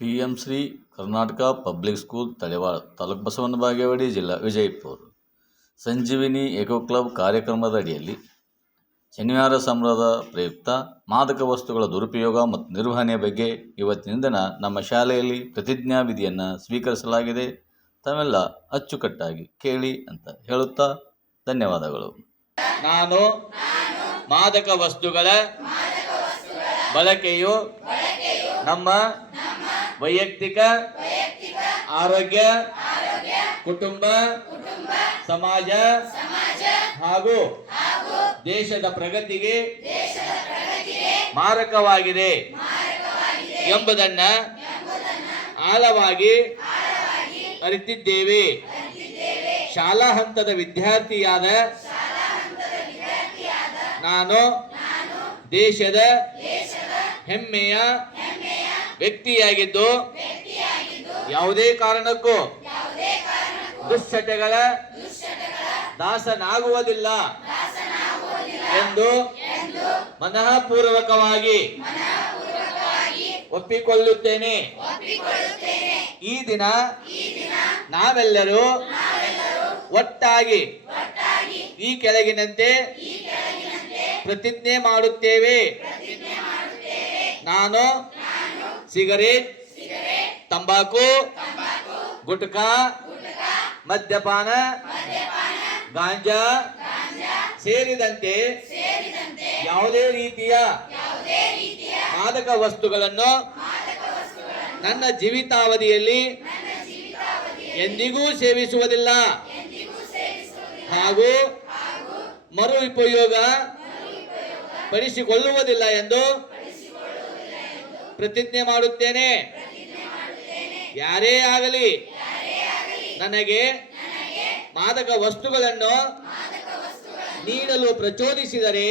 PM Shri Karnataka public school Talewal taluk Basavana Bagewadi ಜಿಲ್ಲಾ ವಿಜಯಪುರ ಸಂಜೀವಿನಿ ಏಕೋ club ಕಾರ್ಯಕ್ರಮದ ಅಡಿಯಲ್ಲಿ ಶನಿವಾರ ಸಂಭ್ರಮದ ಪ್ರಯುಕ್ತ ಮಾದಕ ವಸ್ತುಗಳ ದುರುಪಯೋಗ ಮತ್ತು ನಿರ್ವಹಣೆ ಬಗ್ಗೆ ಇವತ್ತಿನ ದಿನ ನಮ್ಮ ಶಾಲೆಯಲ್ಲಿ ಪ್ರತಿಜ್ಞಾ ವಿಧಿಯನ್ನು ಸ್ವೀಕರಿಸಲಾಗಿದೆ. ತಾವೆಲ್ಲ ಅಚ್ಚುಕಟ್ಟಾಗಿ ಕೇಳಿ ಅಂತ ಹೇಳುತ್ತಾ ಧನ್ಯವಾದಗಳು. ನಾನು ಮಾದಕ ವಸ್ತುಗಳ ಬಳಕೆಯು ನಮ್ಮ ವೈಯಕ್ತಿಕ ಆರೋಗ್ಯ, ಕುಟುಂಬ, ಸಮಾಜ ಹಾಗೂ ದೇಶದ ಪ್ರಗತಿಗೆ ಮಾರಕವಾಗಿದೆ ಎಂಬುದನ್ನು ಆಳವಾಗಿ ಅರಿತಿದ್ದೇವೆ. ಶಾಲಾ ಹಂತದ ವಿದ್ಯಾರ್ಥಿಯಾದ ನಾನು ದೇಶದ ಹೆಮ್ಮೆಯ ವ್ಯಕ್ತಿಯಾಗಿದ್ದು ಯಾವುದೇ ಕಾರಣಕ್ಕೂ ದುಶ್ಚಟಗಳ ದಾಸನಾಗುವುದಿಲ್ಲ ಎಂದು ಮನಃಪೂರ್ವಕವಾಗಿ ಒಪ್ಪಿಕೊಳ್ಳುತ್ತೇನೆ. ಈ ದಿನ ನಾವೆಲ್ಲರೂ ಒಟ್ಟಾಗಿ ಈ ಕೆಳಗಿನಂತೆ ಪ್ರತಿಜ್ಞೆ ಮಾಡುತ್ತೇವೆ. ನಾನು ಸಿಗರೇಟ್, ತಂಬಾಕು, ಗುಟ್ಕಾ, ಮದ್ಯಪಾನ, ಗಾಂಜಾ ಸೇರಿದಂತೆ ಯಾವುದೇ ರೀತಿಯ ಮಾದಕ ವಸ್ತುಗಳನ್ನು ನನ್ನ ಜೀವಿತಾವಧಿಯಲ್ಲಿ ಎಂದಿಗೂ ಸೇವಿಸುವುದಿಲ್ಲ ಹಾಗೂ ಮರು ಉಪಯೋಗ ಪಡಿಸಿಕೊಳ್ಳುವುದಿಲ್ಲ ಎಂದು ಪ್ರತಿಜ್ಞೆ ಮಾಡುತ್ತೇನೆ. ಯಾರೇ ಆಗಲಿ ನನಗೆ ಮಾದಕ ವಸ್ತುಗಳನ್ನು ನೀಡಲು ಪ್ರಚೋದಿಸಿದರೆ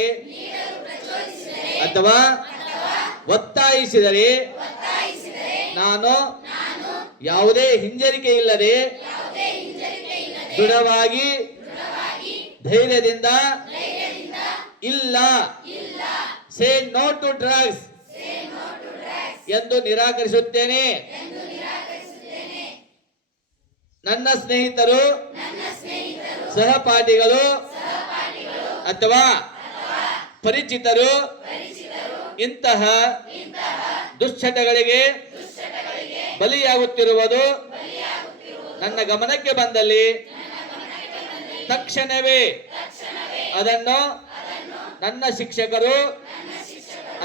ಅಥವಾ ಒತ್ತಾಯಿಸಿದರೆ ನಾನು ಯಾವುದೇ ಹಿಂಜರಿಕೆ ಇಲ್ಲದೆ ದೃಢವಾಗಿ ಧೈರ್ಯದಿಂದ ಇಲ್ಲ, ಸೇ ನೋ ಟು ಡ್ರಗ್ಸ್ ಎಂದು ನಿರಾಕರಿಸುತ್ತೇನೆ. ನನ್ನ ಸ್ನೇಹಿತರು, ಸಹಪಾಠಿಗಳು ಅಥವಾ ಪರಿಚಿತರು ಇಂತಹ ದುಶ್ಚಟಗಳಿಗೆ ಬಲಿಯಾಗುತ್ತಿರುವುದು ನನ್ನ ಗಮನಕ್ಕೆ ಬಂದಲ್ಲಿ ತಕ್ಷಣವೇ ಅದನ್ನು ನನ್ನ ಶಿಕ್ಷಕರು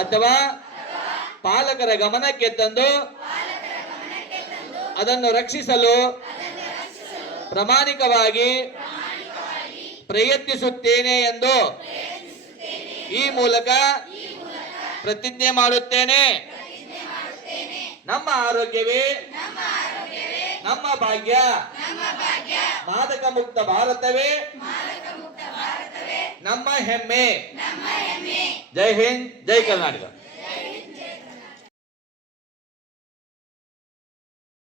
ಅಥವಾ ಪಾಲಕರ ಗಮನಕ್ಕೆ ತಂದು ಅದನ್ನು ರಕ್ಷಿಸಲು ಪ್ರಾಮಾಣಿಕವಾಗಿ ಪ್ರಯತ್ನಿಸುತ್ತೇನೆ ಎಂದು ಈ ಮೂಲಕ ಪ್ರತಿಜ್ಞೆ ಮಾಡುತ್ತೇನೆ. ನಮ್ಮ ಆರೋಗ್ಯವೇ ನಮ್ಮ ಭಾಗ್ಯ, ಮಾದಕ ಮುಕ್ತ ಭಾರತವೇ ನಮ್ಮ ಹೆಮ್ಮೆ. ಜೈ ಹಿಂದ್, ಜೈ ಕರ್ನಾಟಕ.